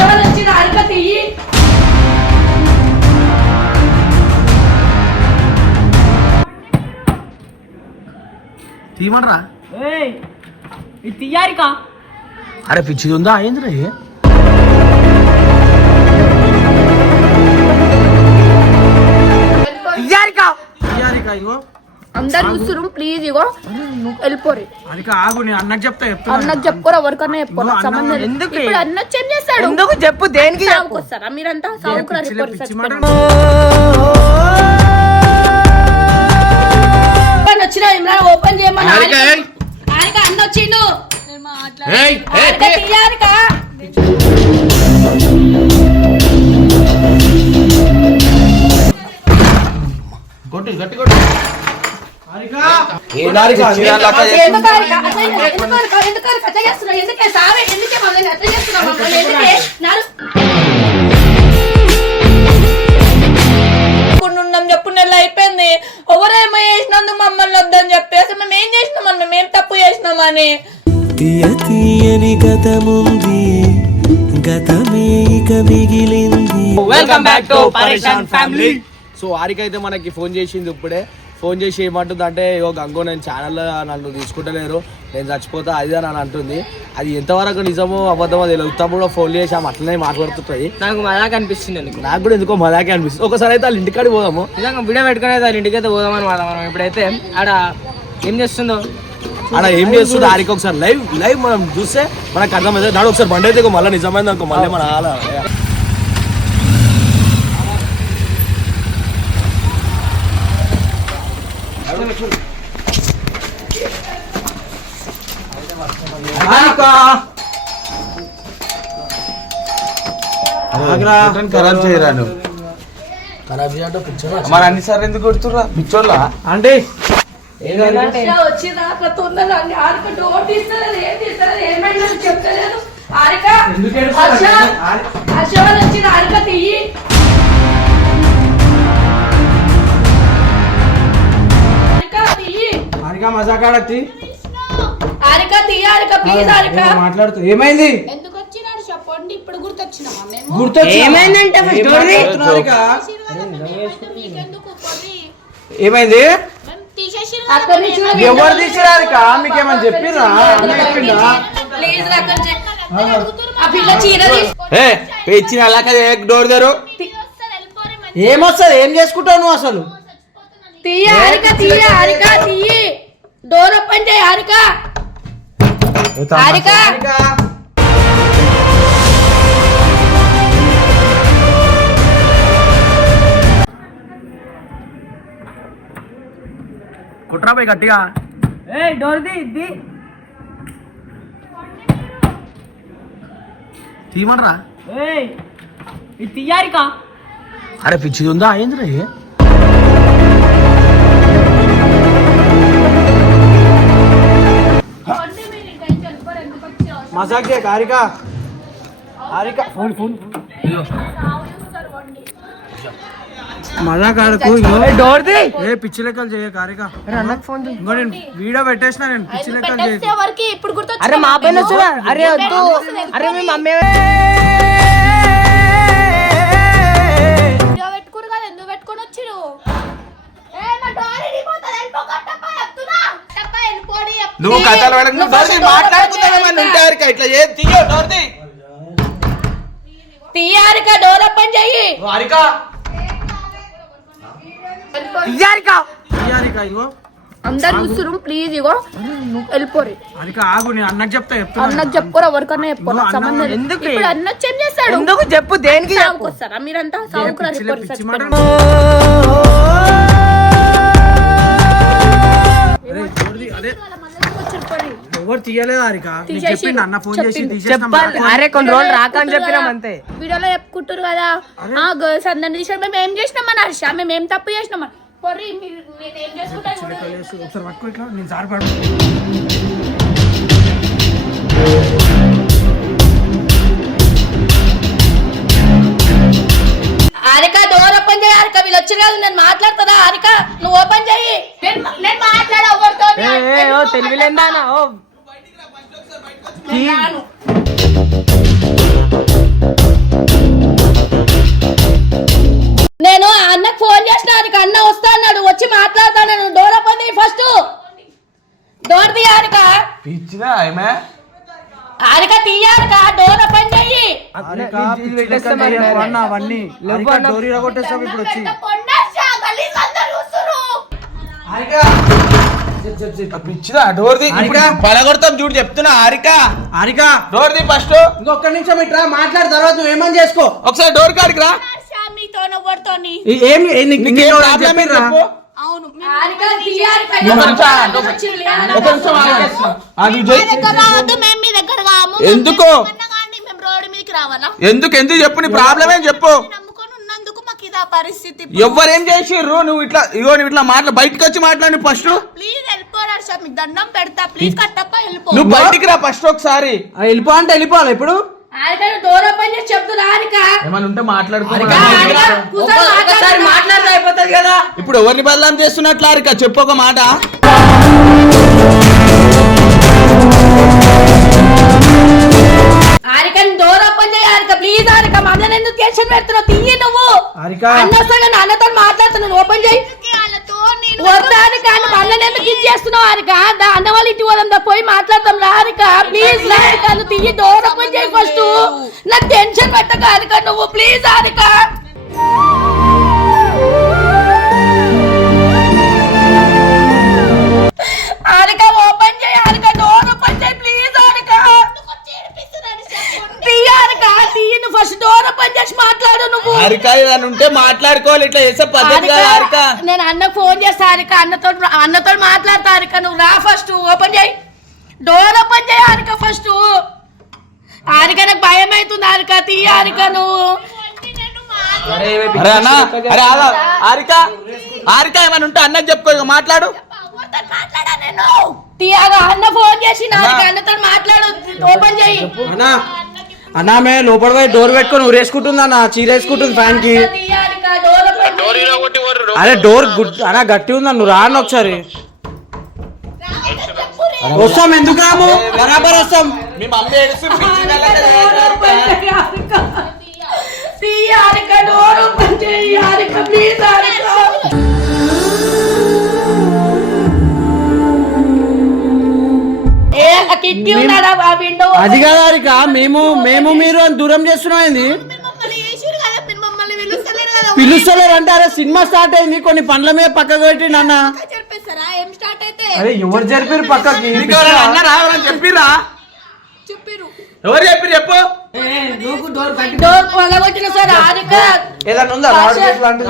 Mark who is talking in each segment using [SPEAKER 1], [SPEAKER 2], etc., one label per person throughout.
[SPEAKER 1] వాళ్ళు వచ్చిన హారిక తీయి.
[SPEAKER 2] ఇది తీయారికా
[SPEAKER 3] అరే పిచ్చిది ఉందా? అయింది రే
[SPEAKER 2] తీయారికా
[SPEAKER 3] తీయారిక ఇగో.
[SPEAKER 1] అందరు చూస్తున్నారు ప్లీజ్ ఇగో వెళ్ళిపోరు.
[SPEAKER 3] అదిక ఆగు నేను అన్నకు చెప్తా చెప్తున్నా.
[SPEAKER 1] అన్నకు చెప్పుకోరు ఎవరికన్నా చెప్పుకోరు సంబంధం లేదు.
[SPEAKER 2] ఎందుకు?
[SPEAKER 1] ఇప్పుడు అన్న ఏం చేస్తాడు?
[SPEAKER 2] ఎందుకు చెప్పు దేనికి చెప్పు?
[SPEAKER 1] సాగుకొస్తారా మీరంతా. వచ్చిన ఇమ్రాన్ ఓపెన్ చేయమని.
[SPEAKER 4] హారిక
[SPEAKER 1] అన్న వచ్చిండు.
[SPEAKER 4] గట్టి. కొట్టు
[SPEAKER 3] ఏ దారికి పిచ్చిది అలా అట్లా చేస్తుంది?
[SPEAKER 1] ఎందుకు హారిక? అట్లా ఎందుకు హారిక? ఎందుకు హారిక అట్లా చేస్తున్నావు? ఎందుకే సావే? ఎందుకే మమ్మల్ని అట్లా చేస్తున్నావు? మమ్మల్ని ఎందుకే? నారు- ఉన్నాం చెప్పు నెల అయిపోయింది ఎవరేమో చేసినందుకు మమ్మల్ని వద్దని చెప్పేసి మేము ఏం చేసినామని మేము ఏం తప్పు చేసినామని
[SPEAKER 5] తీయ తీయని గతముంది గతమే ఇక మిగిలింది
[SPEAKER 2] welcome back to Pareshan family
[SPEAKER 3] so ఆరిక అయితే మనకి ఫోన్ చేసింది ఇప్పుడే. ఫోన్ చేసి ఏమంటుంది అంటే ఇగో గంగో నేను ఛానల్లో నన్ను తీసుకుంటలేరు. నేను చచ్చిపోతా అది అని అని అంటుంది. అది ఎంతవరకు నిజమో అబద్ధమో తెలియదు. కూడా ఫోన్ చేసి ఆమె అట్లనే మాట్లాడుతుంటుంది
[SPEAKER 2] నాకు మజాక్ అనిపిస్తుంది ఎందుకు?
[SPEAKER 3] నాకు కూడా ఎందుకో మదాకే అనిపిస్తుంది. ఒకసారి అయితే వాళ్ళ ఇంటికాడికి పోదాము.
[SPEAKER 2] నిజంగా వీడియో పెట్టుకునే వాళ్ళ ఇంటికి అయితే పోదామని మాట మనం ఇప్పుడైతే ఆడ ఏం చేస్తుందో
[SPEAKER 3] అలా ఏం చేస్తుంది ఆరిక ఒకసారి లైవ్ లైవ్ మనం చూస్తే మనకు అర్థమైంది దాడు ఒకసారి బండి అయితే మళ్ళీ నిజమైంది అనుకో మళ్ళీ మన ఆల
[SPEAKER 4] ఖరాబ్ చేయరా నువ్వు?
[SPEAKER 3] ఖరాబ్ చేయటం పిచ్చోడా?
[SPEAKER 4] మరి అన్ని సార్లు ఎందుకు కొడుతుర్రా? పిచ్చోళ్ళ?
[SPEAKER 3] అంటే
[SPEAKER 1] వచ్చిందా? అట్లా తొందరగా అన్ని ఆరిక డోర్ తీస్తలేదు ఏం తీస్తలేదు ఏమైనా చెప్తలేదు ఆరిక
[SPEAKER 4] ఎందుకు
[SPEAKER 1] హర్ష
[SPEAKER 4] ఏడుస్తున్నావు?
[SPEAKER 1] హర్ష వాళ్ళు వచ్చిన ఆరిక తీయి. ఆరిక తీయి.
[SPEAKER 4] హారిక
[SPEAKER 1] ప్లీజ్
[SPEAKER 4] మాట్లాడుతూ ఏమైంది?
[SPEAKER 1] ఎందుకు వచ్చినారు చెప్పండి ఇప్పుడు గుర్తొచ్చినామా మేము?
[SPEAKER 4] గుర్తొచ్చి
[SPEAKER 2] ఏమైందంటే first story?
[SPEAKER 1] మీకెందుకు పొడి
[SPEAKER 4] ఏమైంది?
[SPEAKER 1] మేము తీసేసి అక్కడి నుంచి
[SPEAKER 4] ఎవరు తీసిరారిక మీకేమని డోర్ తెరు. ఏమొస్తుంది? ఏం చేసుకుంటావు నువ్వు అసలు?
[SPEAKER 1] తీయ హారిక తీయ హారిక తీయి. డోర్ ఓపెన్ చేయి హారిక హారిక
[SPEAKER 3] కుట్రా పోయి గట్టిగా.
[SPEAKER 2] ఏయ్ డోర్ ది ఇది
[SPEAKER 3] తీయమనరా
[SPEAKER 2] ఏయ్ ఇది తీయారికా
[SPEAKER 3] అరే పిచ్చిది ఉందా? అయింది రే
[SPEAKER 4] మజాక్ చేయక హారిక. Harika phone phone. మజాక్ ఆడకు
[SPEAKER 2] డోర్
[SPEAKER 4] ఏ పిచ్చి లెక్కలు చేయక హారిక.
[SPEAKER 2] అన్నకు ఫోన్
[SPEAKER 4] ఇంకో నేను వీడియో పెట్టేసిన నేను పిచ్చి లెక్కలు
[SPEAKER 1] ఇప్పుడు గుర్తొచ్చి
[SPEAKER 2] అరే మా పైన అరే వద్దు. అరే మీ మమ్మీ
[SPEAKER 1] పెట్టుకురు కదా ఎందుకు పెట్టుకొని వచ్చిరు ఏ మా డోర్ చెప్తున్నా.
[SPEAKER 4] నువ్వు కథలు హారిక ఇట్లా ఏ తీయో
[SPEAKER 1] చెయ్యి.
[SPEAKER 2] తీయారికా
[SPEAKER 1] అందరు ప్లీజ్ ఇగో వెళ్ళిపోరు.
[SPEAKER 4] ఆగు నేను అన్నకు చెప్తా చెప్తున్నా.
[SPEAKER 1] అన్నకు చెప్పుకోరు ఎవరికన్నా చెప్పుకోరు సంబంధం లేదు.
[SPEAKER 2] ఎందుకు?
[SPEAKER 1] ఇప్పుడు అన్న ఏం చేస్తాడు?
[SPEAKER 2] ఎందుకు చెప్పు దేనికి
[SPEAKER 1] సాగుకొస్తారా మీరంతా సాగుకురా
[SPEAKER 4] ఎవరు తీయలేదు హారిక చెప్పిండు అన్న ఫోన్ చేసి
[SPEAKER 2] చెప్పాలి. అరే కొన్ని రోజులు రాక అని చెప్పినాం అంతే.
[SPEAKER 1] వీడియోలో చెప్పుకుంటారు కదా. ఆ గర్ల్స్ అందరిని తీసాడు మేము ఏం చేసినామని హర్ష? మేము ఏం తప్పు చేసినామని? పొర్రి మీరు మీరు ఏం చేసుకుంటారు?
[SPEAKER 4] ఒకసారి పట్టుకో ఇట్లా. నేను సార్ పడు
[SPEAKER 1] అరక వీళ్ళు నేను మాట్లాడుతుందా నువ్వు ఓపెన్ చెయ్యి నేను నేను
[SPEAKER 2] అన్నకు ఫోన్ చేసిన ఆయనకు అన్న
[SPEAKER 1] వస్తా అన్నాడు. వచ్చి మాట్లాడతాను డోర్ ఓపెన్ చేయి
[SPEAKER 4] ఫస్ట్. డోర్
[SPEAKER 6] తీయాలిక ఆరిక అవన్నీ ఇప్పుడు వచ్చి పలగొడతాం చూడు చెప్తున్నా Harika
[SPEAKER 4] Harika
[SPEAKER 6] door the first.
[SPEAKER 4] ఇంకొక నిమిషం ఇట్రా మాట్లాడిన తర్వాత నువ్వు ఏమని చేసుకో?
[SPEAKER 6] ఒకసారి డోర్ కాడికి రా.
[SPEAKER 1] మీతో ఎవరితోని
[SPEAKER 4] ఈ- ఏం ఏ- నీకు- నీకు
[SPEAKER 6] నీకేం
[SPEAKER 4] ఏం
[SPEAKER 6] ప్రాబ్లం ఏంటి
[SPEAKER 4] చెప్పిర్రా?
[SPEAKER 6] చెప్పు?
[SPEAKER 1] అవును హారిక తీయారిక
[SPEAKER 6] ఒక నిమిషం, ఒక నిమిషం ఆగేస్తున్నా. ఆగు, జై.
[SPEAKER 1] రావద్దు మేము మీ దగ్గర రాము
[SPEAKER 6] ఎందుకు?
[SPEAKER 1] మీదకి రావాలా?
[SPEAKER 6] ఎందుకు? ఎందుకు చెప్పు నీ ప్రాబ్లం ఏం చెప్పు.
[SPEAKER 1] నమ్ముకొని ఉన్నందుకు మాకు ఇదా పరిస్థితి.
[SPEAKER 6] ఎవ్వరేం చేసిర్రు? నువ్వు ఇట్లా ఇగో నువ్వు ఇట్లా మాట్లా బయటకు వచ్చి మాట్లాడి ఫస్ట్.
[SPEAKER 1] ప్లీజ్ వెళ్ళిపోరా సార్ మీకు దండం పెడతా. ప్లీజ్ కట్టప్ప వెళ్ళిపో
[SPEAKER 6] నువ్వు బయటికి రా ఫస్ట్ ఒకసారి.
[SPEAKER 4] ఆ, వెళ్ళిపో అంటే వెళ్ళిపోవాలి ఇప్పుడు?
[SPEAKER 1] హారిక డోర్ ఓపెన్ చేసి చెప్తున్నా హారిక
[SPEAKER 6] ఏమైనా ఉంటే మాట్లాడుకో.
[SPEAKER 1] హారిక, కూర్చొని మాట్లాడు.
[SPEAKER 4] మాట్లాడితే అయిపోతుంది కదా.
[SPEAKER 6] ఇప్పుడు ఎవరిని బదలాం చేస్తున్నట్లు హారిక చెప్పు ఒక మాట.
[SPEAKER 1] హారికని డోర్ ఓపెన్ చేయి హారిక ప్లీజ్ హారిక మమ్మల్ని ఎందుకు టెన్షన్ పెడుతున్నావు? తీయి నువ్వు.
[SPEAKER 4] హారిక
[SPEAKER 1] అన్నొస్తాడు నాన్నతో మాట్లాడుతున్నాను. ఓపెన్ చేయి. వద్దాని కానీ మళ్ళీ ఎందుకు ఇచ్చేస్తున్నావు హారిక దా అన్న వాళ్ళ ఇంటికి పోదాం పోయి మాట్లాడతాం రా ప్లీజ్ హారిక నువ్వు తీయి డోర్ ఓపెన్ చేయి ఫస్ట్. నాకు టెన్షన్ పెట్టక హారిక నువ్వు. ప్లీజ్ హారిక హారిక ఓపెన్ చేయి హారిక డోర్ ఓపెన్ చేయి ప్లీజ్ హారిక తీయి చేసి మాట్లాడు నువ్వు.
[SPEAKER 6] హారిక ఏదైనా ఉంటే మాట్లాడుకోవాలి ఇట్లా చేసే పద్ధతి కాదు హారిక.
[SPEAKER 1] హారిక, నేను అన్నకు ఫోన్ చేస్తా హారిక అన్నతో అన్నతో మాట్లాడతా హారిక నువ్వు రా ఫస్ట్ ఓపెన్ చేయి. డోర్ ఓపెన్ చేయి హారిక ఫస్ట్ హారిక నాకు భయం అవుతుంది హారిక తీ హారిక నువ్వు.
[SPEAKER 6] అరే అన్న అరే ఆగా. హారిక హారిక ఏమైనా ఉంటే అన్నకు చెప్పుకో ఇక మాట్లాడు.
[SPEAKER 1] తీయగా అన్న ఫోన్ చేసి హారిక అన్నతో మాట్లాడు ఓపెన్ చేయి.
[SPEAKER 4] అన్నా. అన్నా మే లోపల పోయి డోర్ పెట్టుకొని ఊరేసుకుంటుంది అన్న? చీర వేసుకుంటుంది
[SPEAKER 1] ఫ్యాన్కి.
[SPEAKER 4] అరే డోర్ గుడ్ అన్నా గట్టి ఉందా? నువ్వు రాను ఒకసారి. వస్తాం ఎందుకు రాము? బరాబర్ వస్తాం.
[SPEAKER 6] మీ
[SPEAKER 1] కిట్టి ఉన్నాడా ఆ విండో
[SPEAKER 4] అది కాదు హారిక మేము మేము మీరు అని దూరం చేస్తున్నాం ఏంది? పిలుస్తలేరు అంటే అరే సినిమా స్టార్ట్ అయింది కొన్ని పండ్ల మీద పక్కకు పెట్టిండు అన్న అరే ఎవరు జరిపారు పక్కకి?
[SPEAKER 6] అన్నారా? ఎవరైనా చెప్పిర్రా? ఎవరు చెప్పిర్రు చెప్పు?
[SPEAKER 1] డోర్ సార్ హారిక
[SPEAKER 4] ఏదన్నా ఉందా? రాడ్ కేసు లాంటిది?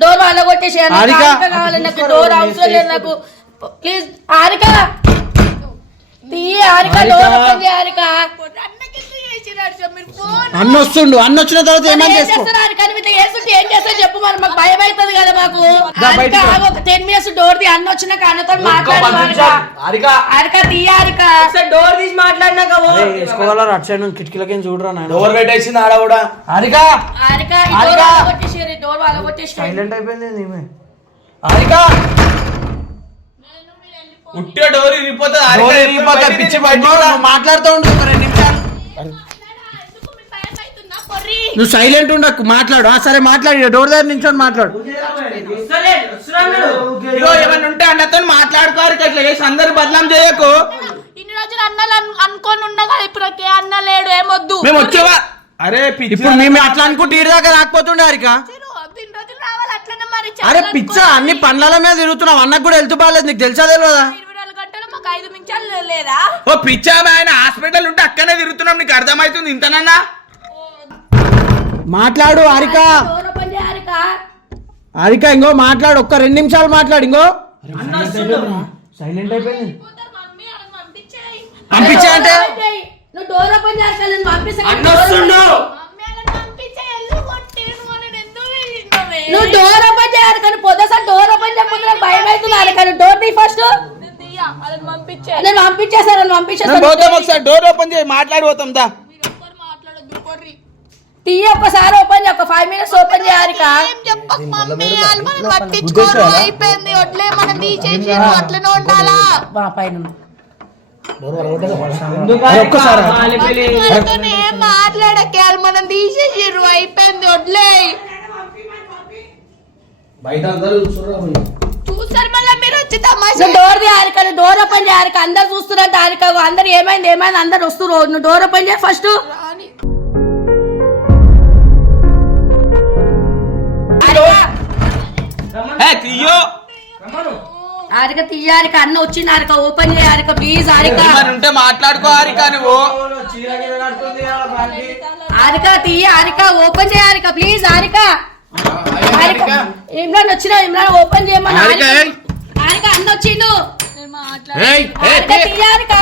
[SPEAKER 1] డోర్ నాకు
[SPEAKER 4] హారిక.
[SPEAKER 1] హారిక కావాలి నాకు డోర్ అవసరం లేదు నాకు. ప్లీజ్ హారిక తీ హారిక డోర్ ఓపెన్ చేయి హారిక
[SPEAKER 4] అన్న వస్తుండు అన్న వచ్చిన తర్వాత
[SPEAKER 1] మరి
[SPEAKER 4] ఏమని చేసుకో?
[SPEAKER 1] ఏం చేస్తా చెప్పు మరి మాకు భయం అవుతుంది కదా టెన్ మినిట్స్ డోర్ ది అన్న వచ్చినాక అన్నతో
[SPEAKER 2] డోర్ తీసి మాట్లాడినాక
[SPEAKER 4] వేసుకోగలరు అటు సైడ్ కిటికీలకి చూడరా నాయన?
[SPEAKER 6] డోర్ పెట్టేసింది ఆడ కూడా.
[SPEAKER 1] ఈ
[SPEAKER 4] హారిక.
[SPEAKER 1] డోర్
[SPEAKER 4] సైలెంట్ అయిపోయింది ఈమె.
[SPEAKER 6] ఉట్టే డోర్ ఇరిగిపోతుంది
[SPEAKER 4] పిచ్చి నువ్వు మాట్లాడుతూ ఉండు ఒక రెండు నిమిషాలు. నువ్వు సైలెంట్ ఉండకు మాట్లాడు. ఆ సరే మాట్లాడు. డోర్ దగ్గర నించొని మాట్లాడు.
[SPEAKER 6] ఉంటే అన్నతో మాట్లాడుకోరు ఇట్లా చేసి అందరు బదనాం చేయకు.
[SPEAKER 1] ఇన్ని రోజులు అన్నలు అను- అనుకొని ఉండగా ఇప్పుడు అన్న లేడు ఏమొద్దు?
[SPEAKER 6] మేము వచ్చేవా? అరే పిచ్చి
[SPEAKER 4] ఇప్పుడు మేము అట్లా అనుకుంటే ఈ దాకా రాకపోతుండే
[SPEAKER 1] మరి
[SPEAKER 4] అరే పిచ్చ అన్ని పండ్ల మీద తిరుగుతున్నావు. అన్నకు కూడా వెళ్తూ బాగాలేదు నీకు తెలుసా తెలియదా
[SPEAKER 1] ఐదు నిమిషాలు లేదా?
[SPEAKER 6] ఓ పిచ్చా ఆయన హాస్పిటల్ ఉంటే అక్కనే తిరుగుతున్నాం నీకు అర్థమవుతుంది ఇంతనన్నా?
[SPEAKER 4] మాట్లాడు హారిక.
[SPEAKER 1] హారిక
[SPEAKER 4] ఇంకో మాట్లాడు ఒక్క రెండు నిమిషాలు మాట్లాడు ఇంకో సైలెంట్ అయిపోయింది. పంపించా అంటే?
[SPEAKER 1] నువ్వు డోర్ ఓపెన్ పంపిస్తాను నువ్వు డోర్ చేయాలి కానీ పొద్దుసారి డోర్ ఓపెన్ చేయకపోతే నాకు భయం కానీ డోర్ తీ ఫస్ట్ నేను నేను
[SPEAKER 6] పోతాం ఒకసారి. డోర్ ఓపెన్ చేయి. దా.
[SPEAKER 1] ఓపెన్ చేయ. ఒక ఫైవ్ మినిట్స్ ఓపెన్ చేయాలి
[SPEAKER 7] అయిపోయింది. వడ్లే మనం అట్లనే ఉండాలా?
[SPEAKER 1] పైన
[SPEAKER 7] ఏం మాట్లాడకే? మనం తీసేసారు అయిపోయింది. వడ్లే
[SPEAKER 6] బయట అందరూ
[SPEAKER 8] చూస్తారు మళ్ళీ మీరు? వచ్చి తమాషా.
[SPEAKER 1] నువ్వు డోర్ హారిక నువ్వు డోర్ ఓపెన్ చేయ హారిక అందరు చూస్తున్నారు హారిక అందరు ఏమైంది ఏమైంది? అందరు వస్తున్నారు నువ్వు డోర్ ఓపెన్ చేయ ఫస్ట్. హారిక తీయారిక అన్న వచ్చింది హారిక ఓపెన్ చేయ హారిక ప్లీజ్ హారిక
[SPEAKER 4] ఉంటే మాట్లాడుకోవాలి కానీ ఓ
[SPEAKER 1] హారిక తీయ హారిక ఓపెన్ చేయ హారిక ప్లీజ్ హారిక హారిక ఇమ్రాన్ వచ్చిన ఇమ్రాన్ ఓపెన్ చేయమని హారిక హారిక. అన్న వచ్చిండు. హారిక తీయ హారిక.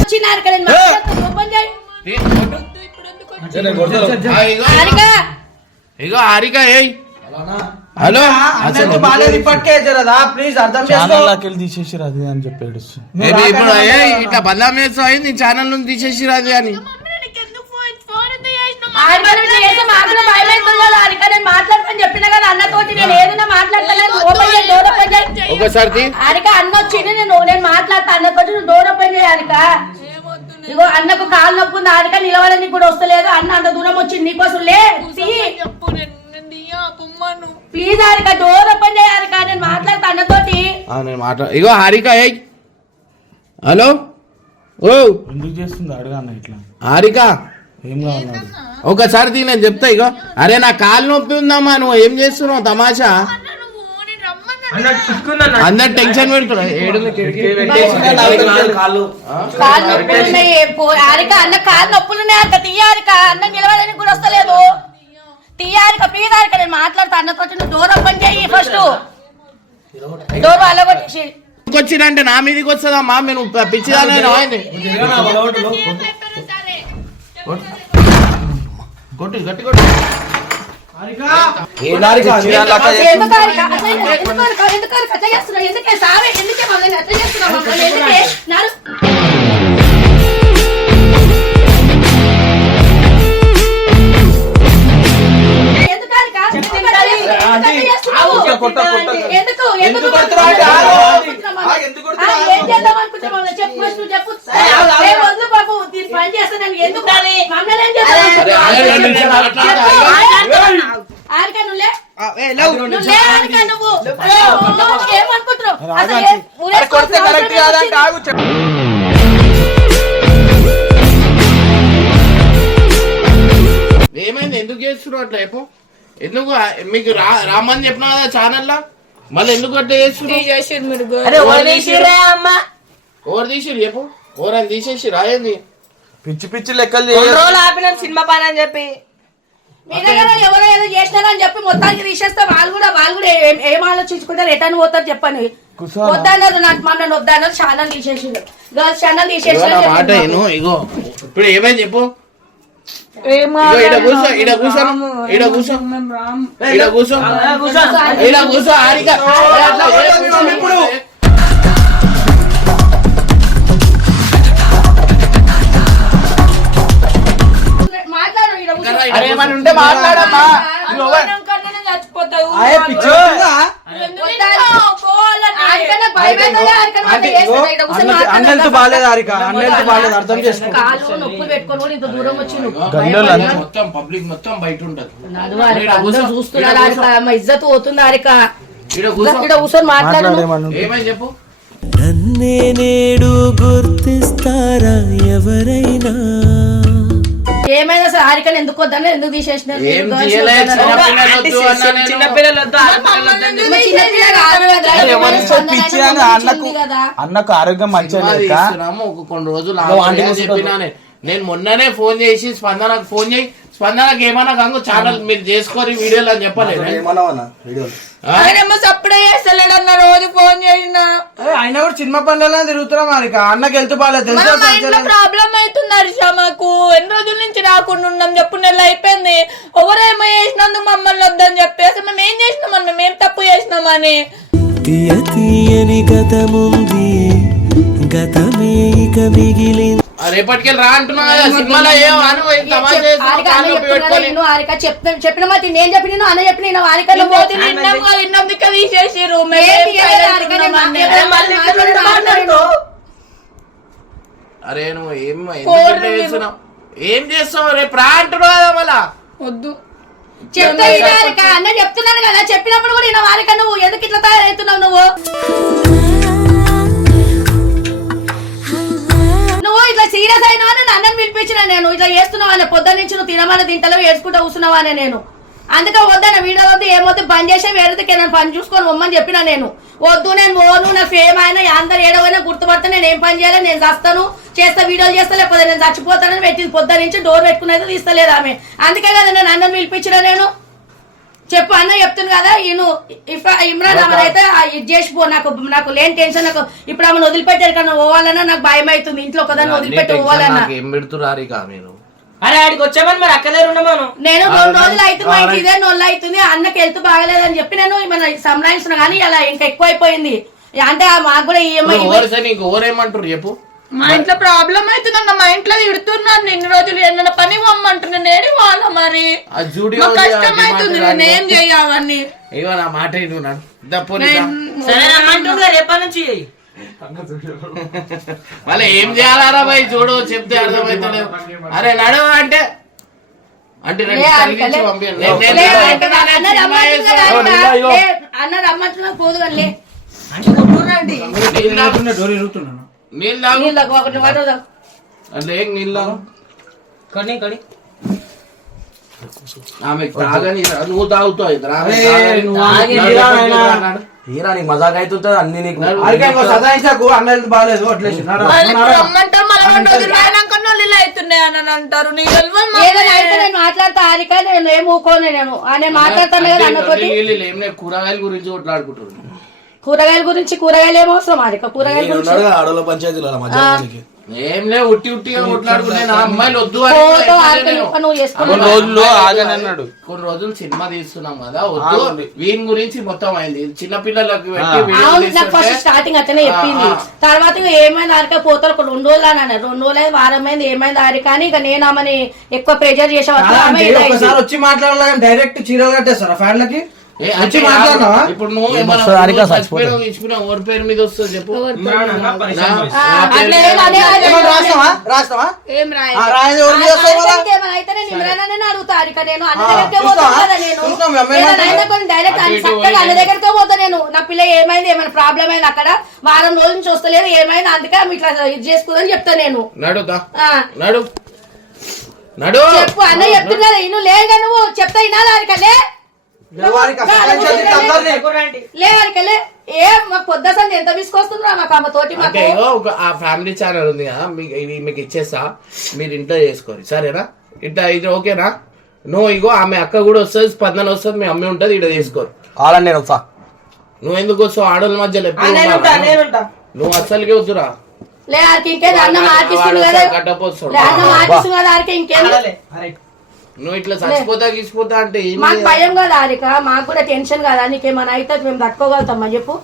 [SPEAKER 1] వచ్చిన హారిక నేను మాట్లాడుతున్నా, ఓపెన్ చేయి. హారిక.
[SPEAKER 9] ఇగో హారిక ఏయ్. హలో
[SPEAKER 4] అసలు బాగాలేదు ఇప్పటికే. జరదా? ప్లీజ్ అర్థం చేసుకో.
[SPEAKER 3] తీసేసి అది అని చెప్పి ఏడుస్తుంది
[SPEAKER 9] ఏమి ఇప్పుడు ఏయ్ ఇట్లా బదలామేస్ అయింది ఛానల్ నుంచి తీసేసి రాదు అని ఒకసారి
[SPEAKER 1] అన్న వచ్చింది నేను నేను మాట్లాడతా అన్నతోటి నువ్వు డోర్ ఓపెన్ ఇగో అన్నకు కాలు నొప్పి ఉంది హారిక నిలవడానికి కూడా వస్తలేదు అన్న అంత దూరం వచ్చింది నీకోసం లే ప్లీజ్ హారిక డోర్ ఓపెన్ చేయి హారిక నేను మాట్లాడతా అన్నతోటి.
[SPEAKER 9] ఆ, నేను మాట్లా ఇగో హారిక ఏయ్. హలో? ఓ.
[SPEAKER 3] ఎందుకు చేస్తుంది? ఇట్లా.
[SPEAKER 9] హారిక.
[SPEAKER 3] ఏం కావాలి
[SPEAKER 9] ఒకసారి తీ నేను చెప్తా ఇగో. అరే నా కాలు నొప్పి ఉందమ్మా నువ్వు ఏం చేస్తున్నావు? తమాషా?
[SPEAKER 8] నువ్వు నేను రమ్మన్నా.
[SPEAKER 9] అందరు టెన్షన్ పెడుతున్నా ఏడు
[SPEAKER 3] కాళ్ళు
[SPEAKER 1] కాలు. నొప్పులు ఉన్నాయి పో- హారిక అన్న కాలు నొప్పులు ఉన్నాయి హారిక తీయ హారిక అన్న నిలవడానికి కూడా వస్తలేదు. తీయ హారిక ప్లీజ్ హారిక నేను మాట్లాడతా అన్నతోటి నువ్వు డోర్ ఓపెన్ చేయి ఫస్ట్. డోర్ అలగొట్టేసి
[SPEAKER 9] వచ్చిందంటే నా మీదకి వస్తుందమ్మా నేను పిచ్చిదానే రాయింది
[SPEAKER 8] సరే
[SPEAKER 9] కొట్టు గట్టి కొట్టు.
[SPEAKER 1] ఎందుకు ఎందుకు సావే? మమ్మల్ని అట్లా చేస్తున్నావు? మమ్మల్ని ఎందుకు చెప్పు బాబు, దీని పని చేస్తాను ఎందుకు? మమ్మల్ని ఏం. ఆరిక నువ్వులే ఆరిక నువ్వు. ఏమనుకుంటున్నావు.
[SPEAKER 9] ఏమైంది? ఎందుకు చేస్తున్నారు అట్లా? చెప్పు. ఎందుకు? మీకు రా రామని చెప్పినా కదా ఛానల్లో మళ్ళీ ఎందుకు అట్లా చేస్తున్నారు?
[SPEAKER 2] అరే ఓ తీసిర్రే. అమ్మ?
[SPEAKER 9] ఎవరు తీసిరు చెప్పు. ఎవరైనా తీసేసి రాయండి
[SPEAKER 3] పిచ్చి పిచ్చి లెక్కలు.
[SPEAKER 2] రోజులు ఆపినాం సినిమా పని అని చెప్పి.
[SPEAKER 1] మీ దగ్గర ఎవరో ఏదో చేసినారని చెప్పి మొత్తానికి తీసేస్తే వాళ్ళు కూడా వాళ్ళు కూడా ఏం- ఆలోచించుకుంటారు? రిటర్న్ పోతారు చెప్పండి. వద్దన్నారు నాకు మమ్మల్ని వద్దన్నారు. ఛానల్ తీసేసిండు గర్ల్స్ ఛానల్ తీసేసి
[SPEAKER 9] ఇప్పుడు ఏమైంది చెప్పు? ఇప్పుడు.
[SPEAKER 4] అరే ఉంటే మాట్లాడమ్మా?
[SPEAKER 1] చచ్చిపోతావు.
[SPEAKER 4] అన్నెల్తు బాగాలేదు హారిక అన్నెల్తు బాగాలేదు అర్థం చేసుకో.
[SPEAKER 1] కాలు నొప్పులు పెట్టుకొని కూడా ఇంత దూరం వచ్చి నువ్వు
[SPEAKER 3] గండోలు
[SPEAKER 1] భయం
[SPEAKER 3] అన్న.
[SPEAKER 9] మొత్తం పబ్లిక్ మొత్తం బయట
[SPEAKER 1] చూస్తున్నారు హారిక. ఇజ్జత్ పోతుంది హారిక ఇక్కడ కూర్చొని మాట్లాడు.
[SPEAKER 9] చెప్పు?
[SPEAKER 5] నన్నే నేడు గుర్తిస్తారా ఎవరైనా?
[SPEAKER 1] ఏమైనా సరే హారికని ఎందుకు వద్దన్నా ఎందుకు స్పందన
[SPEAKER 3] అన్నకు ఆరోగ్యం మంచిగా
[SPEAKER 9] కొన్ని రోజులు నేను మొన్ననే ఫోన్ చేసి స్పందనకు ఫోన్ చేయి స్పందనకి ఏమన్నా గంగు ఛానల్ మీరు చేసుకోరు వీడియోలు అని చెప్పలేదు?
[SPEAKER 3] ఏమన్నావన్నా వీడియోలు.
[SPEAKER 8] ఆయనేమో సప్పుడే చేస్తలేడు అన్న రోజు ఫోన్ చేసిన
[SPEAKER 4] అయినా కూడా సినిమా పనులలో తిరుగుతున్నాం హారిక అన్నకి వెళ్తూ బాగాలేదు తెలుసా
[SPEAKER 8] ప్రాబ్లం అవుతుంది హర్ష మాకు. ఎన్ని రోజుల నుంచి రాకుండా ఉన్నాం చెప్పు నెల అయిపోయింది. ఎవరేమో చేసినందుకు మమ్మల్ని వద్దని చెప్పి అసలు మేము ఏం చేసినామని మేము ఏం తప్పు చేసినామని
[SPEAKER 5] తీయ తీయని గతముంది. గతమే ఇక మిగిలింది.
[SPEAKER 9] రేపటికి రా అంటున్నా. సినిమాలో
[SPEAKER 1] చెప్తాను చెప్పిన మాట నేను చెప్పిన అన్న చెప్పిన నువ్వు
[SPEAKER 8] పోతే ఇన్నందుకే.
[SPEAKER 9] అరే నువ్వు ఏం చేస్తున్నావు? ఏం చేస్తావు రేపు రా అంటున్నావు కదా మళ్ళా.
[SPEAKER 8] వద్దు.
[SPEAKER 1] చెప్తున్నాను కదా చెప్పినప్పుడు కూడా హారిక నువ్వు ఎందుకు ఇట్లా తయారవుతున్నావు నువ్వు? ఇట్లా సీరియస్ అయినా అని అన్నం పిలిపించిన నేను. ఇట్లా చేస్తున్నావా పొద్దున్న నుంచి నువ్వు తినమని తింటలో ఏడ్చుకుంటా కూర్చున్నావానే నేను. అందుకే వద్దన్న వీడియో వద్దు ఏమొద్దు బంద్ చేసే వేరేదికే నేను పని చూసుకొని వమ్మని చెప్పిన నేను. వద్దు నేను ఓను నా ఫేమ్ అయినా అందరు ఏడవైనా గుర్తుపడితే నేను ఏం పని చేయాలి నేను చస్తాను చేస్తా వీడియోలు చేస్తా లేకపోతే నేను చచ్చిపోతానని పెట్టింది. పొద్దున్న నుంచి డోర్ పెట్టుకునేది తీస్తలేదు ఆమె. అందుకే కదా నేను అన్నం పిలిపించిన నేను. చెప్పు అన్న చెప్తుంది కదా ఈయన ఇఫ్రా ఇమ్రాన్ అమర్ అయితే ఆ ఇది చేసిపో నాకు నాకు లేని టెన్షన్ నాకు ఇప్పుడు ఆమెను వదిలిపెట్టారు కన్నా పోవాలన్నా నాకు భయం అవుతుంది. ఇంట్లో ఒకదాన్ని వదిలిపెట్టి పోవాలన్నా.
[SPEAKER 9] ఏం పెడుతున్నారు ఇక మీరు?
[SPEAKER 2] అరే ఆడికి వచ్చామని మరి అక్క దగ్గర ఉన్నామాను
[SPEAKER 1] నేను రెండు రోజులు అవుతుంది మా ఇంటి ఇదే నొల్లు అవుతుంది అన్నకి హెల్త్ బాగలేదని చెప్పి నేను మన సంలాయించిన కానీ అలా ఇంకా ఎక్కువైపోయింది. అంటే ఆ మాకు కూడా ఈఎంఐ
[SPEAKER 9] ఓవర్ సరే నీకు? ఓవరేమంటారు చెప్పు.
[SPEAKER 8] మా ఇంట్లో ప్రాబ్లం అవుతుందన్న మా ఇంట్లో తిడుతున్నాను ఇన్ని రోజులు ఏదైనా పని పోమ్మంటున్నాను నేడి వాళ్ళ మరి. కష్టం అవుతుంది. నేను చెయ్యావన్నీ
[SPEAKER 9] ఇగో నా మాట
[SPEAKER 2] రేపటి నుంచి
[SPEAKER 9] మళ్ళీ ఏం చేయాలరా భయ్ చూడు చెప్తే అర్థమైతలేదు. అరే నడు అంటే? అంటే నేను- నేను
[SPEAKER 1] అన్న రమ్మంటున్నా లే, అన్న
[SPEAKER 9] నీళ్ళు తాగు. నీళ్ళు తాగు.
[SPEAKER 1] ఒకటి వాటర్ తాగు.
[SPEAKER 9] అంటే ఏం నీళ్ళు తాగు.
[SPEAKER 2] కడి కడి
[SPEAKER 9] ఆమె తాగని నువ్వు తాగుతావు ఇది రా, ఆమె
[SPEAKER 3] అరే,
[SPEAKER 9] తాగని.
[SPEAKER 3] నువ్వు
[SPEAKER 9] నడు,
[SPEAKER 3] ఆగి
[SPEAKER 9] నడు,
[SPEAKER 3] నాయనా.
[SPEAKER 9] నడు.
[SPEAKER 3] తీరా నీకు మజాక్ అవుతుంటుంది అన్ని నీకు
[SPEAKER 4] సదాయించకు అన్న హెల్త్ బాగాలేదు
[SPEAKER 8] అంటారు
[SPEAKER 1] మాట్లాడతా హారిక నేను ఏం ఊకోను నేను ఆ, నేను మాట్లాడతాను కదా
[SPEAKER 9] కూరగాయల గురించి కొట్లాడుకుంటున్నారు
[SPEAKER 1] కూరగాయల గురించి కూరగాయలు ఏం అవసరం? హారిక కూరగాయల గురించి
[SPEAKER 3] ఆడోళ్ళ పంచాయతీలో మధ్య
[SPEAKER 9] ఏం లే ఉట్టి ఉట్టిగా కొట్లాడుకుంటే నా అమ్మాయిలు వద్దు కొన్ని రోజులు ఆగనన్నాడు కొన్ని రోజులు సినిమా తీస్తున్నాం కదా వద్దు. వీని గురించి మొత్తం అయింది. చిన్న పిల్లలకు
[SPEAKER 1] ఫస్ట్ స్టార్టింగ్ అతనే చెప్పింది. తర్వాత ఏమైంది ఆరిక పోతారు ఒక రెండు రోజులు అని అన్నారు. రెండు రోజులు వారం అయింది ఏమైంది ఆరిక అని. ఇక నేను ఆమెని ఎక్కువ ప్రెజర్ చేసే వరకు ఆమె ఇదైంది.
[SPEAKER 4] ఒకసారి వచ్చి మాట్లాడాలి డైరెక్ట్ చీరలు కట్టేస్తారా ఫ్యాన్లకి?
[SPEAKER 9] ఇప్పుడు నువ్వు తీసుకున్నావు, ఎవరి పేరు మీద వస్తుంది చెప్పు. నా-
[SPEAKER 1] పిల్ల ఏమైంది? ఏమైనా ప్రాబ్లం అయింది అక్కడ? వారం రోజుల నుంచి వస్తలేదు. ఏమైంది? అందుకే ఇట్లా ఇది చేసుకుందని చెప్తా నేను.
[SPEAKER 9] నడుదా నడు. నడు.
[SPEAKER 1] చెప్పు. అన్న చెప్తున్నా ఇను లేగా నువ్వు. చెప్తా వినాలి హారిక ఏ మాకు పొద్దుసంది ఎంత తీసుకొస్తుందిరా మాకు ఆమె తోటి
[SPEAKER 9] ఆ ఫ్యామిలీ ఛానల్ ఉంది కదా మీకు ఇవి మీకు ఇచ్చేస్తా. మీరు ఇంట్లో చేసుకోరు సరేనా? ఇంట్లో ఇది ఓకేనా? నువ్వు ఇగో ఆమె అక్క కూడా వస్తుంది స్పందన వస్తుంది మీ అమ్మ ఉంటుంది ఇక్కడ చేసుకోరు.
[SPEAKER 3] వాళ్ళని నేను వస్తా.
[SPEAKER 9] నువ్వు ఎందుకు వస్తావు? ఆడోళ్ళ మధ్యలో?
[SPEAKER 2] నేనుంటా
[SPEAKER 9] నువ్వు అస్సలకే వద్దురా.
[SPEAKER 1] లే ఇంకేది? అన్న
[SPEAKER 9] వాడు
[SPEAKER 1] కదా. అన్న ఇంకేం.
[SPEAKER 9] నువ్వు ఇట్లా చచ్చిపోతా గీసిపోతా అంటే
[SPEAKER 1] మాకు. భయం కదా హారిక మాకు కూడా టెన్షన్ కదా నీకేమైనా అయితే మేము తట్టుకోగలుగుతామా చెప్పు?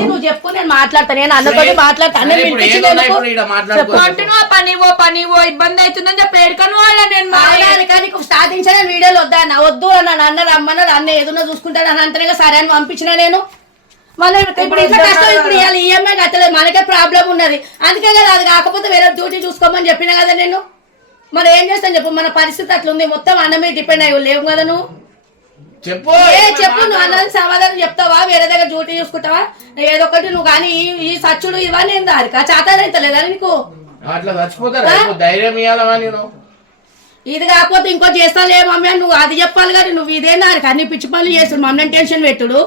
[SPEAKER 1] నువ్వు చెప్పు నేను మాట్లాడతాను నేను అన్నతో మాట్లాడతాను
[SPEAKER 8] పని ఓ పని ఓ ఇబ్బంది అవుతుందని చెప్పి వాళ్ళ నేను
[SPEAKER 1] నీకు స్టార్టింగ్ వీడియోలు వద్దా? వద్దు అన్న అన్న రమ్మన్నారు అన్న ఏదన్నా చూసుకుంటాను అని అంతనే సరే అని పంపించిన నేను. మళ్ళీ ఇప్పుడు ఇంత కష్టం ఇప్పుడు ఇవాళ ఈఎంఐ కట్టలేదు మనకే ప్రాబ్లం ఉన్నది. అందుకే కదా అది కాకపోతే వేరే డ్యూటీ చూసుకోమని చెప్పిన కదా నేను? మరి ఏం చేస్తాను చెప్పు? మన పరిస్థితి అట్లుంది. మొత్తం అన్న మీద డిపెండ్ అయ్యి లేవు కదా నువ్వు?
[SPEAKER 9] చెప్పు
[SPEAKER 1] ఏ చెప్పు నువ్వు అన్నది సమాధానం చెప్తావా? వేరే దగ్గర డ్యూటీ చూసుకుంటావా? ఏదో ఒకటి నువ్వు కానీ ఈ- సచ్చుడు ఇవన్నీ దారి చాతానైతే లేదా నీకు?
[SPEAKER 9] అట్లా చచ్చిపోతారా. ధైర్యం నేను.
[SPEAKER 1] ఇది కాకపోతే ఇంకో చేస్తాలే మమ్మీ నువ్వు అది చెప్పాలి కానీ నువ్వు ఇదే దానికి? అన్ని పిచ్చి పనులు చేస్తుడు మమ్మల్ని టెన్షన్ పెట్టుడు.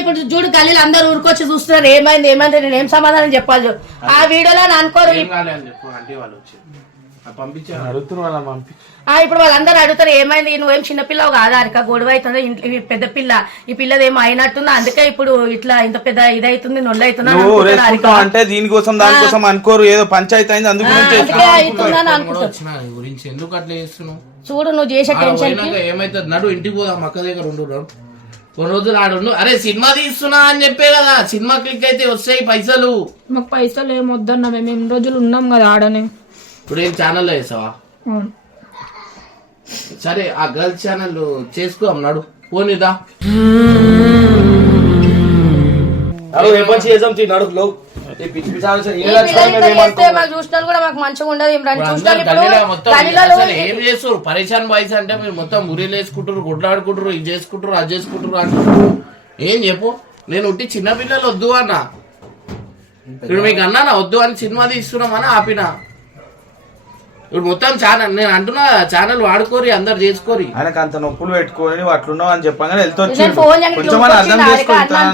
[SPEAKER 1] ఇప్పుడు చూడు గల్లీలు అందరు ఊరుకొచ్చి చూస్తున్నారు. ఏమైంది ఏమైంది నేను ఏం సమాధానం చెప్పాలి చూడు. ఆ వీడియోలో అని అనుకోరు ఇప్పుడు వాళ్ళందరూ అడుగుతారు ఏమైంది నువ్వేం చిన్నపిల్లవు కాదా? అరిక గొడవ అవుతుంది ఇంట్లో పెద్ద పిల్ల ఈ పిల్లదేమో అయినట్టుంది? అందుకే ఇప్పుడు ఇట్లా ఇంత పెద్ద ఇదైతుంది నొల్లు అవుతుంది
[SPEAKER 6] అంటే దీనికోసం దానికోసం అనుకోరు ఏదో పంచాయతీ అయింది అందుకు
[SPEAKER 1] అవుతుందని
[SPEAKER 9] గురించి ఎందుకు అట్లా చేస్తున్నావు?
[SPEAKER 1] చూడు నువ్వు చేసే టెన్షన్
[SPEAKER 9] ఏమైతుంది? నడు ఇంటికి పోదాం అక్క దగ్గర ఉండు. కొన్ని రోజులు ఆడుండు అరే సినిమా తీస్తున్నా అని చెప్పే కదా. సినిమా క్లిక్ అయితే వస్తాయి పైసలు.
[SPEAKER 8] మాకు పైసలు ఏం వద్దన్న మేము ఎన్ని రోజులు ఉన్నాం కదా ఆడనే.
[SPEAKER 9] ఇప్పుడు ఏం ఛానల్లో వేసావా
[SPEAKER 8] అవును.
[SPEAKER 9] సరే ఆ గర్ల్స్ ఛానల్ చేసుకో నడు. పోనిదా
[SPEAKER 3] నడు రేపటి చేద్దాం తీ నడు
[SPEAKER 1] చూసిన వాళ్ళు కూడా మాకు మంచిగా ఉండదు
[SPEAKER 9] ఏం చేస్తారు? పరేషాన్ బాయ్స్ అంటే మీరు మొత్తం మురీలు వేసుకుంటారు గుడ్లాడుకుంటారు ఇది చేసుకుంటారు అది చేసుకుంటారు అంటారు ఏం చెప్పు? నేను ఉట్టి చిన్న పిల్లలు వద్దు అన్న. ఇప్పుడు మీకు అన్నానా? వద్దు అని సినిమా తీస్తున్నామని? ఆపిన? ఇప్పుడు మొత్తం ఛానల్ నేను అంటున్నా ఛానల్ వాడుకోరి అందరు చేసుకోరి.
[SPEAKER 6] ఆయనకు అంత నొప్పులు పెట్టుకొని అట్లున్నావు అని చెప్పగానే వెళ్తూ
[SPEAKER 1] నేను ఫోన్ అన్న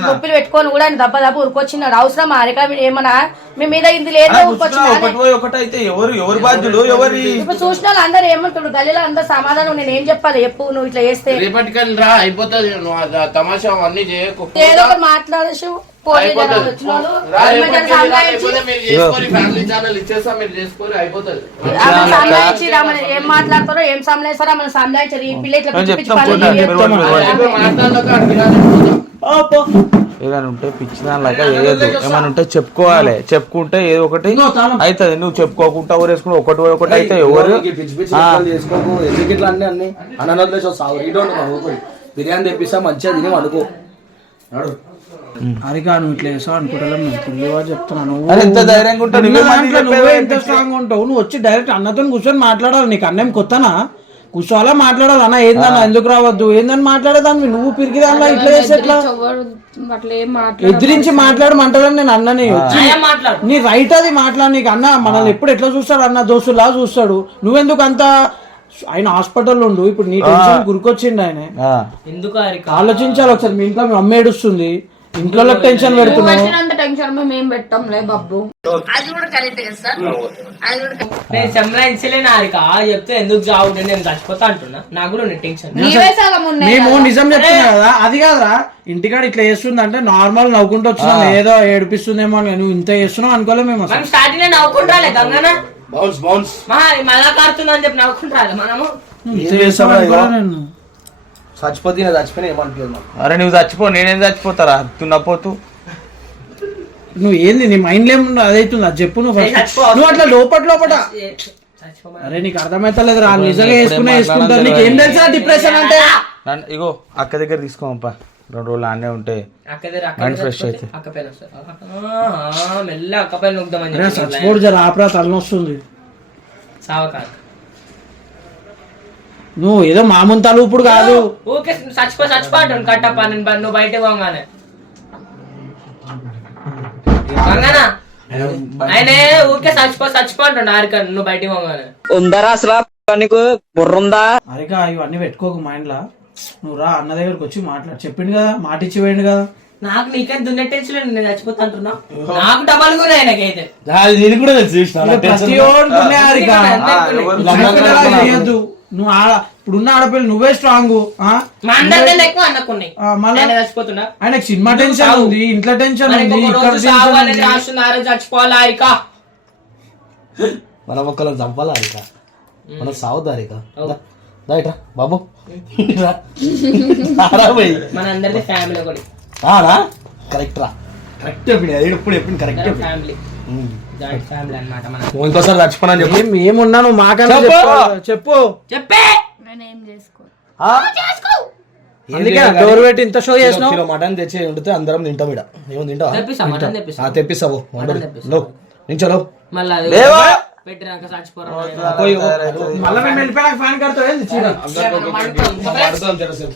[SPEAKER 1] నొప్పులు పెట్టుకొని కూడా ఆయన దెబ్బ దెబ్బ ఉరుకొచ్చినాడు అవసరం హారిక ఏమన్నా? మీ మీద ఇది లేదు.
[SPEAKER 6] ఒకటి అయితే ఎవరు ఎవరు ఎవరి
[SPEAKER 1] ఇప్పుడు చూసిన వాళ్ళు అందరు ఏమంటారు గల్లీలో అందరు సమాధానం నేను ఏం చెప్పాలి? చెప్పు నువ్వు ఇట్లా చేస్తే.
[SPEAKER 9] రేపటికల్ రా అయిపోతుంది. నువ్వు తమాషా అవన్నీ చేయకు.
[SPEAKER 1] ఏదో ఒకటి మాట్లాడచ్చు ఏం మాట్లాడతారో ఏం సంలాయిస్తారో సంలాయించారు ఈ పిల్ల ఇట్లా.
[SPEAKER 6] ఏదైనా ఉంటే పిచ్చి దానిలాగా ఏమైనా ఉంటే చెప్పుకోవాలి. చెప్పుకుంటే ఏదో ఒకటి అవుతుంది నువ్వు చెప్పుకోకుండా ఊరేసుకుంటే ఒకటి ఒకటి అయితే ఎవరు?
[SPEAKER 3] ఎందుకు ఇట్లా అన్ని అన్ని? బిర్యానీ తెప్పిస్తా మంచిగా తిని అనుకో
[SPEAKER 4] హరిక నువ్వు ఇట్లా చేసావు అనుకుంటా నేను పుల్లివా చెప్తున్నాను
[SPEAKER 6] ఎంత ధైర్యంగా ఉంటావు? నువ్వే
[SPEAKER 4] నువ్వే? ఎంత స్ట్రాంగ్ ఉంటావు? నువ్వు వచ్చి డైరెక్ట్ అన్నతో కూర్చొని మాట్లాడాలి నీకు అన్నం కొత్తనా? కూర్చోవాలా మాట్లాడాలి అన్న ఏందన్నా ఎందుకు రావద్దు? ఏందని మాట్లాడేదాన్ని? నువ్వు పిరికి దానిలో ఇట్లా చేసి ఎట్లా
[SPEAKER 1] ఎవరు అట్లా ఏం మాట్లాడ
[SPEAKER 4] ఎదిరించి మాట్లాడమంటాడని నేను అన్నని వచ్చి
[SPEAKER 2] మాట్లాడు.
[SPEAKER 4] నీ రైట్ అది మాట్లాడు నీకు అన్న మనల్ని ఎప్పుడు ఎట్లా చూస్తాడు అన్న? దోస్తులా చూస్తాడు. నువ్వెందుకు అంత ఆయన హాస్పిటల్లో ఉండు ఇప్పుడు నీ టెన్షన్ గురికొచ్చిండు ఆయన.
[SPEAKER 6] ఆ.
[SPEAKER 2] ఎందుకు
[SPEAKER 4] ఆలోచించాలి ఒకసారి మీ ఇంట్లో మీ అమ్మ ఏడుస్తుంది. ఇంట్లో టెన్షన్ పెడుతున్నావు?
[SPEAKER 1] టెన్షన్ మేము ఏం పెట్టంలే బాబు.
[SPEAKER 2] నేను సంలాయించలేను హారిక చెప్తే ఎందుకు చావు నేను చచ్చిపోతా అంటున్నా. నాకు కూడా ఉంది టెన్షన్
[SPEAKER 1] నీవే సగం ఉన్నాయి
[SPEAKER 4] మేము నిజం చెప్తున్నా కదా అది కాదురా. ఇంటికాడ ఇట్లా చేస్తుంది అంటే నార్మల్ నవ్వుకుంటూ వచ్చినాం. ఏదో ఏడిపిస్తుందేమో అని. నువ్వు ఇంత చేస్తున్నావు అనుకోలే మేము అసలు.
[SPEAKER 2] మనం స్టార్టింగ్లో నవ్వుకుంటాలే గంగన
[SPEAKER 3] బౌన్స్ బౌన్స్
[SPEAKER 2] మా మళ్ళా కారుతుందని చెప్పి నవ్వుకుంటారా మనము.
[SPEAKER 4] ఇంత చేస్తావు
[SPEAKER 3] చచ్చిపోతే చచ్చిపోయినా ఏమనిపించదు నాకు.
[SPEAKER 6] అరే నువ్వు చచ్చిపో నేనేం చచ్చిపోతారా? తున్నపోతూ
[SPEAKER 4] నువ్వు ఏంది నీ మైండ్ ఏముండో అదైతుంది అది చెప్పు నువ్వు first. నువ్వు అట్లా లోపల
[SPEAKER 2] చచ్చిపోమా
[SPEAKER 4] అరే నీకు అర్థమైతలేదు రా నిజంగా వేసుకునే వేసుకుంటారు నీకు ఏం తెలుసా డిప్రెషన్ అంటే?
[SPEAKER 6] నన్ను ఇగో అక్క దగ్గర తీసుకోమప్ప. రెండు రోజులు ఆనే ఉంటే
[SPEAKER 2] అక్క దగ్గర అక్క
[SPEAKER 6] Mind
[SPEAKER 2] దగ్గర
[SPEAKER 6] fresh
[SPEAKER 2] చచ్చిపోతే
[SPEAKER 6] అయితే.
[SPEAKER 2] అక్క పైన వస్తుంది. ఆహా, మెల్ల అక్క పైన నొక్కుదామని
[SPEAKER 4] అరే
[SPEAKER 2] చెప్పి
[SPEAKER 4] చచ్చిపోడు జర ఆపరా తలనొస్తుంది.
[SPEAKER 2] సావకాదు
[SPEAKER 4] నువ్వు ఏదో మామూలు తలుపుడు కాదు.
[SPEAKER 2] ఊకే చచ్చిపో చచ్చిపో అంటాను కట్టప్ప నేను బ- నువ్వు బయటకు పోగానే. ఆయన ఊరికే చచ్చిపో చచ్చిపో అంటాడు ఆరిక నువ్వు బయటకు పోగానే.
[SPEAKER 4] అరిక ఇవన్నీ పెట్టుకోకు మైండ్ లా నువ్వు రా అన్న దగ్గరకు వచ్చి మాట్లాడు. చెప్పిండు కదా మాట ఇచ్చి పోయిండు కదా.
[SPEAKER 2] నాకు నీకేం దున్నే టెన్షన్ లేదు, నేను చచ్చిపోతా అంటున్నా. నాకు డబల్ కూడా ఆయనకైతే.
[SPEAKER 3] అది నేను కూడా తెలుసు చూసిన
[SPEAKER 4] ఇక ప్రతి ఒక్కరికి ఉన్నాయి హరిక.
[SPEAKER 6] ఎవరు
[SPEAKER 4] చిన్నపిల్లలా చేయొద్దు. నువ్వు ఆడ ఇప్పుడున్న ఆడపిల్ల నువ్వే స్ట్రాంగ్ ఆయనకు సినిమా టెన్షన్ ఉంది ఇంట్లో టెన్షన్ ఉంది
[SPEAKER 2] చచ్చిపోవాలి
[SPEAKER 3] మనం ఒక్కళ్ళని చంపాలా మనం సావుదా హరిక రైట్ బాబు.
[SPEAKER 2] మన అందరిది ఫ్యామిలీ ఒకటి.
[SPEAKER 3] కరెక్ట్ రా. కరెక్ట్ చెప్పింది ఎప్పుడు చెప్పింది కరెక్ట్
[SPEAKER 2] ఫ్యామిలీ జాయింట్ ఫ్యామిలీ అన్నమాట మన
[SPEAKER 3] ఇంకోసారి చచ్చిపోనని చెప్పి.
[SPEAKER 4] ఏం ఏమున్నా నువ్వు మాకన్నా
[SPEAKER 3] చెప్పు.
[SPEAKER 4] చెప్పు. చెప్పు!
[SPEAKER 2] చెప్పే!
[SPEAKER 1] నేనేం చేసుకో?
[SPEAKER 4] అందుకే డోర్ పెట్టి ఇంత షో చేసినావు?
[SPEAKER 3] కిలో మటన్ తెచ్చి వండితే అందరం తింటాం ఇడ. ఏమో తింటావా?
[SPEAKER 2] తెప్పిస్తా మటన్ తెప్పిస్తా.
[SPEAKER 3] ఆ, తెప్పిస్తావు
[SPEAKER 2] మటన్ తెప్పిస్తా.
[SPEAKER 3] లో నించో
[SPEAKER 2] మళ్ళా పెట్టినాక చచ్చిపోరా
[SPEAKER 4] మళ్ళీ. మేము ఫ్యాన్ కడతావు ఏంది చీర?
[SPEAKER 3] అందరికి